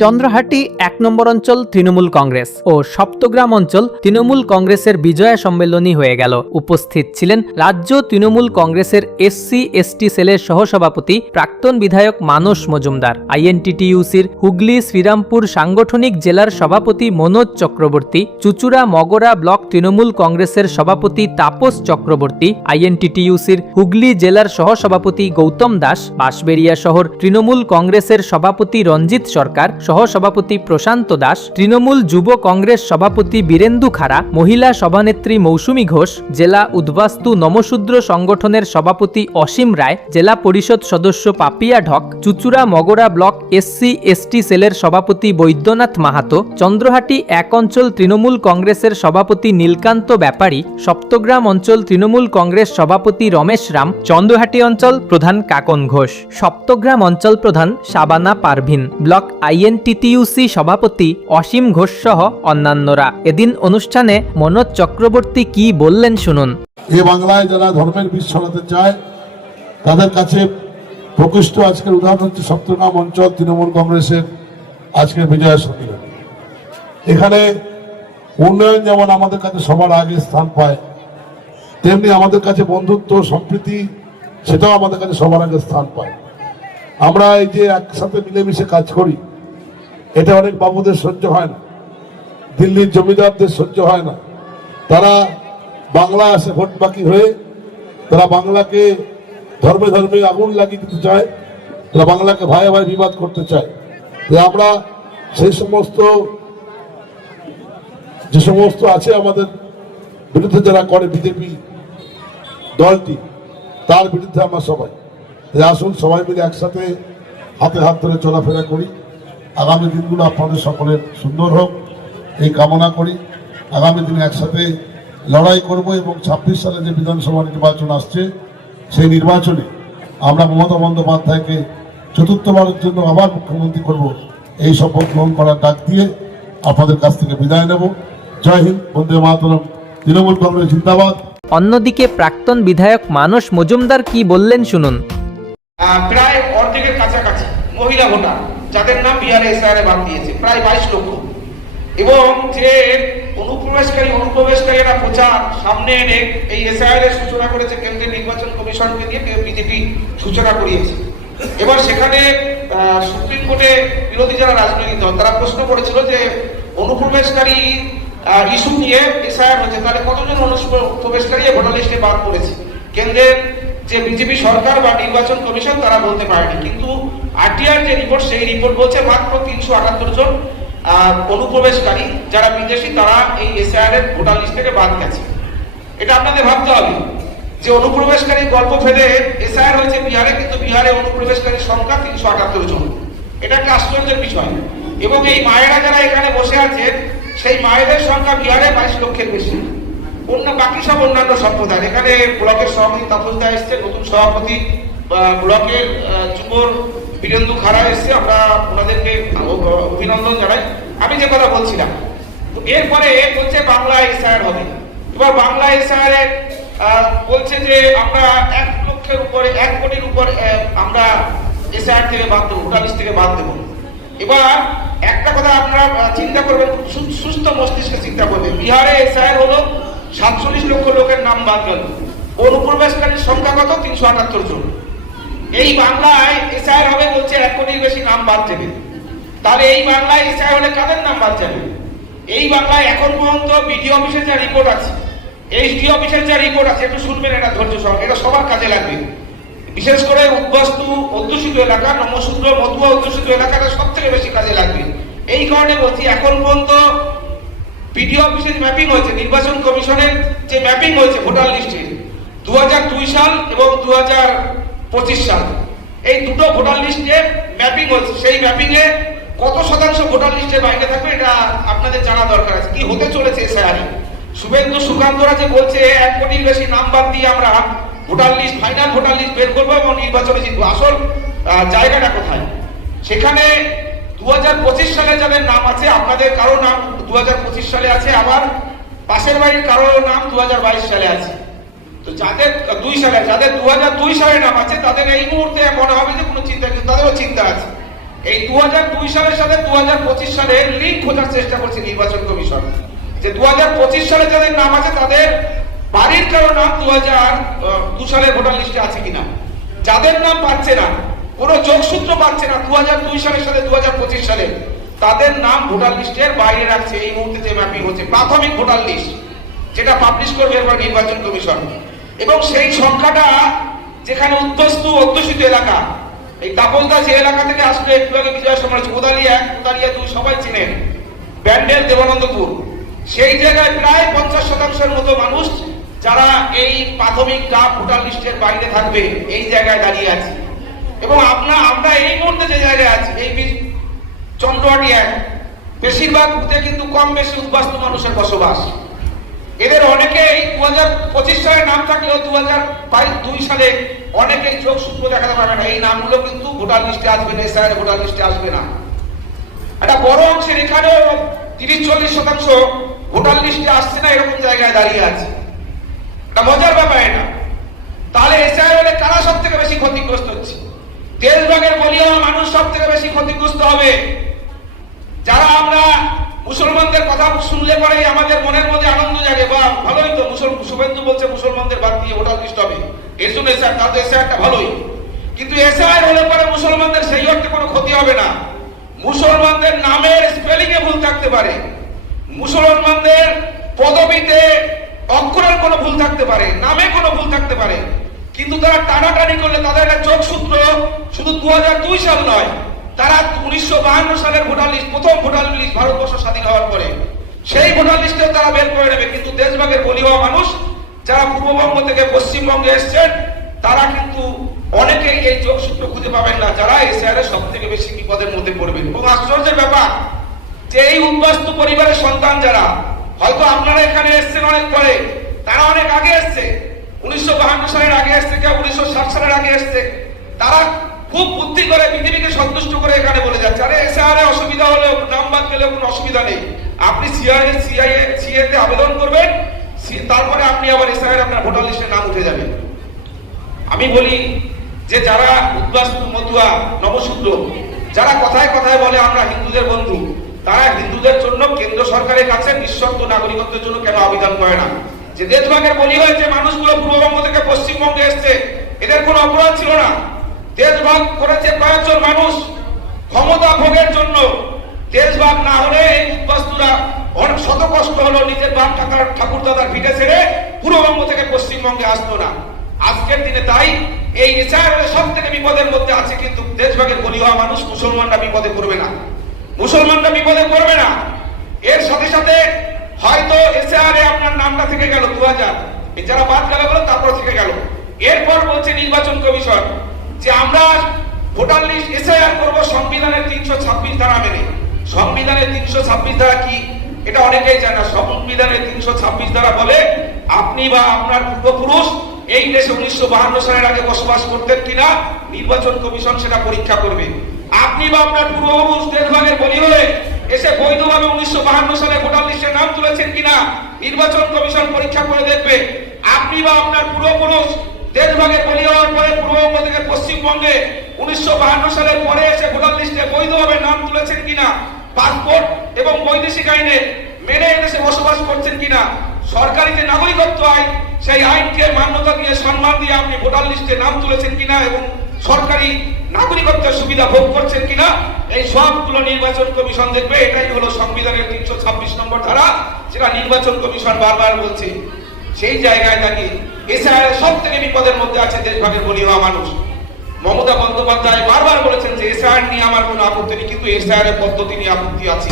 চন্দ্রহাটি এক নম্বর অঞ্চল তৃণমূল কংগ্রেস ও সপ্তগ্রাম অঞ্চল তৃণমূল কংগ্রেসের বিজয়া সম্মেলনী হয়ে গেল। উপস্থিত ছিলেন রাজ্য তৃণমূল কংগ্রেসের এসসি, এসটি সেলের সহসভাপতি প্রাক্তন বিধায়ক মানস মজুমদার আইএনটিটিইউসির হুগলি, শ্রীরামপুর সাংগঠনিক জেলার সভাপতি মনোজ চক্রবর্তী, চুচুড়া মগরা ব্লক তৃণমূল কংগ্রেসের সভাপতি তাপস চক্রবর্তী আইএনটিটিইউসির হুগলি জেলার সহসভাপতি গৌতম দাস, বাঁশবেড়িয়া শহর তৃণমূল কংগ্রেসের সভাপতি রঞ্জিত সরকার সহসভাপতি প্রশান্ত দাস, তৃণমূল যুব কংগ্রেস সভাপতি বীরেন্দু খাড়া, মহিলা সভানেত্রী মৌসুমী ঘোষ, জেলা উদ্বাস্তু নমশূদ্র সংগঠনের সভাপতি অসীম রায়, জেলা পরিষদ সদস্য Papiya Dhak, Chuchura Mogra block S C, S T সেলের সভাপতি বৈদ্যনাথ মাহাতো, চন্দ্রহাটি এক অঞ্চল তৃণমূল কংগ্রেসের সভাপতি নীলকান্ত ব্যাপারী, সপ্তগ্রাম অঞ্চল তৃণমূল কংগ্রেস সভাপতি রমেশ রাম, চন্দ্রহাটি অঞ্চল প্রধান কাকন ঘোষ, সপ্তগ্রাম অঞ্চল প্রধান শাবানা পারভিন, ব্লক আইএনটিটিইউসি সভাপতি অসীম ঘোষ সহ অন্যান্যরা। এদিন অনুষ্ঠানে মনোজ চক্রবর্তী কি বললেন শুনুন। এ বাংলায় যারা ধর্মের বীজ ছড়াতে চায়, তাদের কাছে প্রকৃষ্ট আজকের উদাহরণ হচ্ছে সপ্তগ্রাম অঞ্চল তৃণমূল কংগ্রেসের আজকের বিজয়া সম্মেলন এখানে উন্নয়ন যেমন আমাদের কাছে সবার আগে স্থান পায়, তেমনি আমাদের কাছে বন্ধুত্ব, সম্প্রীতি, সেটাও আমাদের কাছে সবার আগে স্থান পায়। আমরা এই যে একসাথে মিলেমিশে কাজ করি এটা অনেক বাবুদের সহ্য হয় না। দিল্লির জমিদারদের সহ্য হয় না। তারা বাংলা আসে ভোট বাকি হয়ে, তারা বাংলাকে ধর্মে ধর্মে আগুন লাগিয়ে দিতে চায়, তারা বাংলাকে ভাই ভাই বিবাদ করতে চায়। তো আমরা সেই সমস্ত, যে সমস্ত আছে আমাদের বিরুদ্ধে যারা করে বিজেপি দলটি, তার বিরুদ্ধে আমরা সবাই। আসুন সবাই মিলে একসাথে হাতে হাত ধরে চলাফেরা করি। আগামী দিনগুলো আপনাদের সকলের সুন্দর হোক। এই কামনা করি। আগামী দিনে একসাথে লড়াই করব এবং ছাব্বিশ সালে যে বিধানসভা নির্বাচন আসছে সেই নির্বাচনে আমরা মমতা বন্দ্যোপাধ্যায়কে চতুর্থবারের জন্য আবার মুখ্যমন্ত্রী করব। এই শপথ গ্রহণ করার ডাক দিয়ে আপনাদের কাছ থেকে বিদায় নেব। জয় হিন্দ বন্দে মাতরম। তৃণমূল কংগ্রেস জিন্দাবাদ। অন্যদিকে প্রাক্তন বিধায়ক মানস মজুমদার কি বললেন শুনুন। প্রায় অর্ধেকের কাছাকাছি মহিলা ভোটার। যাদের নাম বিহারে এসআরে বাদ দিয়েছে, প্রায় বাইশ লক্ষ। এবং যে অনুপ্রবেশকারী, অনুপ্রবেশকারীরা প্রচার সামনে এনে এই এসআইআর এর সূচনা করেছে কেন্দ্রীয় নির্বাচন কমিশনকে দিয়ে বিজেপি সূচনা করিয়েছে। এবার সেখানে সুপ্রিম কোর্টে বিরোধী যারা রাজনৈতিক দল, তারা প্রশ্ন করেছিল যে অনুপ্রবেশকারী ইস্যু নিয়ে এসআইআর হয়েছে তাহলে কতজন অনুপ্রবেশকারী ভোটার লিস্টে বাদ পড়েছে? কেন্দ্রের যে বিজেপি সরকার বা নির্বাচন কমিশন তারা বলতে পারেনি। কিন্তু আরটিআর যে রিপোর্ট সেই রিপোর্ট বলছে মাত্র তিনশো আটাত্তর জন অনুপ্রবেশকারী যারা বিদেশি, তারা এই এসআইআর এর ভোটার লিস্ট থেকে বাদ গেছে। এটা আপনাদের ভাবতে হবে যে অনুপ্রবেশকারী গল্প ফেলে এসআইআর হয়েছে বিহারে, কিন্তু বিহারে অনুপ্রবেশকারীর সংখ্যা তিনশো আটাত্তর জন। এটা একটা আশ্চর্যের বিষয়। এবং এই মায়েরা যারা এখানে বসে আছে সেই মায়েদের সংখ্যা বিহারে বাইশ লক্ষের বেশি। অন্য বাকি সব অন্যান্য সম্প্রদায় এখানে ব্লকের সভাপতি তাপস দা এসছে, নতুন সভাপতি ব্লকের যুবর বীরেন্দু খাড়া এসছে। আমরা ওনাদেরকে অভিনন্দন জানাই। আমি যে কথা বলছিলাম এরপরে বলছে বাংলা এসআইআর হবে। এবার বাংলা এসআইআর বলছে যে আমরা এক লক্ষের উপরে, এক কোটির উপরে আমরা এসআইআর থেকে বাদ দেবো, ভোটার থেকে বাদ দেবো। এবার একটা কথা আপনারা চিন্তা করবেন সুস্থ মস্তিষ্কে চিন্তা করবেন। বিহারে এসআইআর হলো সাতচল্লিশ লক্ষ লোকের নাম বাদ গেল। অনুপ্রবেশকারীর সংখ্যা কত? তিনশো আটাত্তর জন। এই বাংলায় এসআই হবে বলছে এক কোটির বেশি নাম বাদ দেবে তাহলে এই বাংলায় এসআই হলে কাদের নাম বাদ যাবে? এই বাংলায় এখন পর্যন্ত বিডিও অফিসের যা রিপোর্ট আছে এইচডি অফিসের যা রিপোর্ট আছে, একটু শুনবেন এটা ধৈর্য সহ এটা সবার কাজে লাগবে। বিশেষ করে উদ্বস্তু অধ্যুষিত এলাকা নমশূদ্র মধুয়া অধ্যুষিত এলাকাটা সব থেকে বেশি কাজে লাগবে। এই কারণে বলছি, এখন পর্যন্ত পিডিও অফিসের ম্যাপিং হয়েছে, নির্বাচন কমিশনের যে ম্যাপিং হয়েছে ভোটার লিস্টের দু হাজার দুই সাল এবং দু হাজার পঁচিশ সাল, এই দুটো ভোটার লিস্টে ম্যাপিং হয়েছে। সেই ম্যাপিং এ কত শতাংশ ভোটার লিস্টের বাইরে থাকবে, এটা আপনাদের জানা দরকার আছে। কি হতে চলেছে এসআইআর শুভেন্দু সুকান্তরা যে বলছে, এক কোটির বেশি নাম্বার দিয়ে আমরা voter list final voter list বের করব এবং নির্বাচনে জিতবো। আসল জায়গাটা কোথায়? সেখানে দু হাজার পঁচিশ সালে যাদের নাম আছে, আপনাদের কারও নাম দুহাজার পঁচিশ সালে আছে, আবার পাশের বাড়ির কারও নাম দু হাজার বাইশ সালে আছে। তো যাদের দুই সালে, যাদের দু দুই সালে নাম আছে, তাদের এই মুহূর্তে মনে হবে যে কোনো চিন্তা কিন্তু তাদেরও চিন্তা আছে। এই দু দুই সালের সাথে দু পঁচিশ সালের লিঙ্ক খোঁজার চেষ্টা করছে নির্বাচন কমিশন। যে দু পঁচিশ সালে যাদের নাম আছে, তাদের বাড়ির কারও নাম দু হাজার দু সালের ভোটার লিস্টে আছে কিনা। যাদের নাম পাচ্ছে না কোনো যোগসূত্র পাচ্ছে না দু হাজার দুই সালের সাথে দু হাজার পঁচিশ সালে। তাদের নাম ভোটার লিস্টের বাইরে রাখছে। এই মুহূর্তে যে ম্যাপিং হচ্ছে প্রাথমিক ভোটার লিস্ট, যেটা পাবলিশ করবে এবার নির্বাচন কমিশন। এবং সেই সংখ্যাটা যেখানে উদ্বস্তু, অধ্যুষিত এলাকা, এই দাপলদা যে এলাকা থেকে আসলে, একটু আগে বিজয় সমাজ কোদালি এক কোদালিয়া দুই সবাই চিনেন। ব্যান্ডেল দেবানন্দপুর। সেই জায়গায় প্রায় পঞ্চাশ শতাংশের মতো মানুষ, যারা এই প্রাথমিক ডাক ভোটার লিস্টের বাইরে থাকবে, এই জায়গায় দাঁড়িয়ে আছে। এবং আপনার আমরা এই মুহূর্তে যে জায়গায় আছি, এই বি- চন্দ্রহাটি এক। বেশিরভাগ বুথে কিন্তু কম বেশি উদ্বাস্ত মানুষের বসবাস। এদের অনেকেই দু হাজার পঁচিশ সালে নাম থাকলেও দু হাজার বাইশ, দুই সালে অনেকেই চোখ সূত্র দেখাতে পারবে না। এই নামগুলো কিন্তু ভোটার লিস্টে আসবে না এসআইয়ের ভোটার লিস্টে আসবে না। একটা বড় অংশের এখানেও তিরিশ, চল্লিশ শতাংশ ভোটার লিস্টে আসছে না, এরকম জায়গায় দাঁড়িয়ে আছে। একটা মজার ব্যাপার এটা তাহলে এসআই হলে কারা সব থেকে বেশি ক্ষতিগ্রস্ত হচ্ছে দেশভাগের বলিও মানুষ সব থেকে বেশি ক্ষতিগ্রস্ত হবে। যারা আমরা মুসলমানদের কথা শুনলে পরেই আমাদের মনের মধ্যে আনন্দ জাগে বা ভালোই তো, মুসল শুভেন্দু বলছে, মুসলমানদের বাদ দিয়ে ভোটার লিস্ট হবে। এর জন্য এসআই, তার এসআইটা ভালোই। কিন্তু এসআই হলে পরে মুসলমানদের সেই অর্থে কোনো ক্ষতি হবে না। মুসলমানদের নামের স্পেলিং এ ভুল থাকতে পারে। মুসলমানদের পদবিতে অক্ষরের কোনো ভুল থাকতে পারে, নামে কোনো ভুল থাকতে পারে। কিন্তু তারা টানাটানি করলে তাদের একটা যোগসূত্র শুধু দু হাজার দুই সাল নয় তারা উনিশশো সালের ভোটার লিস্ট, প্রথম ভোটার লিস্ট ভারতবর্ষ স্বাধীন হওয়ার পরে। সেই ভোটার লিস্টে তারা বের করে নেবে, কিন্তু দেশভাগের বলি হওয়া মানুষ, যারা পূর্ববঙ্গ থেকে পশ্চিমবঙ্গে এসছেন, তারা কিন্তু অনেকেই এই যোগসূত্র খুঁজে পাবেন না, যারা এসআর সব থেকে বেশি বিপদের মধ্যে পড়বেন। এবং আশ্চর্যের ব্যাপার, যে এই উদ্বাস্তু পরিবারের সন্তান যারা, হয়তো আপনারা এখানে এসছেন অনেক পরে, তারা অনেক আগে এসছে। উনিশশো বাহান্ন সালের আগে এসছে, কেউ উনিশশো ষাট সালের আগে এসছে। তারা খুব বুদ্ধি করে পৃথিবীকে সন্তুষ্ট করে এখানে বলে যাচ্ছে। আরে এসআরে অসুবিধা হলে নাম বাদ গেলেও কোনো অসুবিধা নেই। আপনি সিআইএ সিআইএ সিএ তে আবেদন করবেন তারপরে আপনি আবার এসআইয়ের আপনার ভোটার লিস্টে নাম উঠে যাবে। আমি বলি যে যারা উদ্বাস্তু মতুয়া, নবশূদ্র, যারা কথায় কথায় বলে আমরা হিন্দুদের বন্ধু, তারা হিন্দুদের জন্য কেন্দ্র সরকারের কাছে নিঃশর্ত নাগরিকত্বের জন্য কেন আবেদন করে না? যে দেশভাগের বলি হয়েছে, মানুষগুলো পূর্ববঙ্গ থেকে পশ্চিমবঙ্গে এসছে, এদের কোনো অপরাধ ছিল না। দেশভাগ করেছে কয়েকজন মানুষ ক্ষমতা ভোগের জন্য। দেশভাগ না হলে এই উদ্বাস্তুরা অনেক শত কষ্ট হলো, নিজের বাপ ঠাকুর ঠাকুর দাদার ভিটে ছেড়ে পূর্ববঙ্গ থেকে পশ্চিমবঙ্গে আসতো না। আজকের দিনে তাই এই এসআইআর সব থেকে বিপদের মধ্যে আছে কিন্তু দেশভাগের বলি হওয়া মানুষ মুসলমানরা বিপদে পড়বে না। মুসলমানরা বিপদে পড়বে না। এর সাথে সাথে হয়তো এসআইআর আপনার নামটা থেকে গেল দু হাজার যারা বাদ গেল, তারপর থেকে গেল। এরপর বলছে নির্বাচন কমিশন। আমরা ভোটার লিস্ট এসআইআর করব সংবিধানের তিনশো ছাব্বিশ ধারা মেনে। সংবিধানের তিনশো ছাব্বিশ ধারা কি? এটা অনেকেই জানে। সংবিধানের তিনশো ছাব্বিশ ধারা বলে আপনি বা আপনার পূর্বপুরুষ এই দেশে উনিশশো বাহান্ন সালের আগে বসবাস করতেন কিনা, নির্বাচন কমিশন সেটা পরীক্ষা করবে। আপনি বা আপনার পূর্বপুরুষ দেশভাগের বলি হয়ে এসে বৈধভাবে উনিশশো বাহান্ন সালে ভোটার লিস্টে নাম তুলেছেন কিনা, নির্বাচন কমিশন পরীক্ষা করে দেখবে। আপনি বা আপনার পূর্বপুরুষ দেশভাগের বলি হওয়ার পরে পূর্ববঙ্গ থেকে পশ্চিমবঙ্গে উনিশশো বাহান্ন সালের পরে এসে ভোটার লিস্টে বৈধভাবে নাম তুলেছেন কিনা, পাসপোর্ট এবং বৈদেশিক আইনে মেনে এদেশে বসবাস করছেন কিনা, সরকারি যে নাগরিকত্ব আইন, সেই আইনকে মান্যতা দিয়ে, সম্মান দিয়ে আপনি ভোটার লিস্টে নাম তুলেছেন কিনা এবং সরকারি নাগরিকত্বের সুবিধা ভোগ করছেন কিনা, এই সবগুলো নির্বাচন কমিশন দেখবে। এটাই হলো সংবিধানের তিনশো ছাব্বিশ নম্বর ধারা, যেটা নির্বাচন কমিশন বারবার বলছে। সেই জায়গায় দাঁড়িয়ে এসআইআর সব থেকে বিপদের মধ্যে আছে দেশভাগের বলি হওয়া মানুষ। মমতা বন্দ্যোপাধ্যায় বারবার বলেছেন যে এসআর নিয়ে আমার কোনো আপত্তি নেই, কিন্তু এসআর এর পদ্ধতি নিয়ে আপত্তি আছে।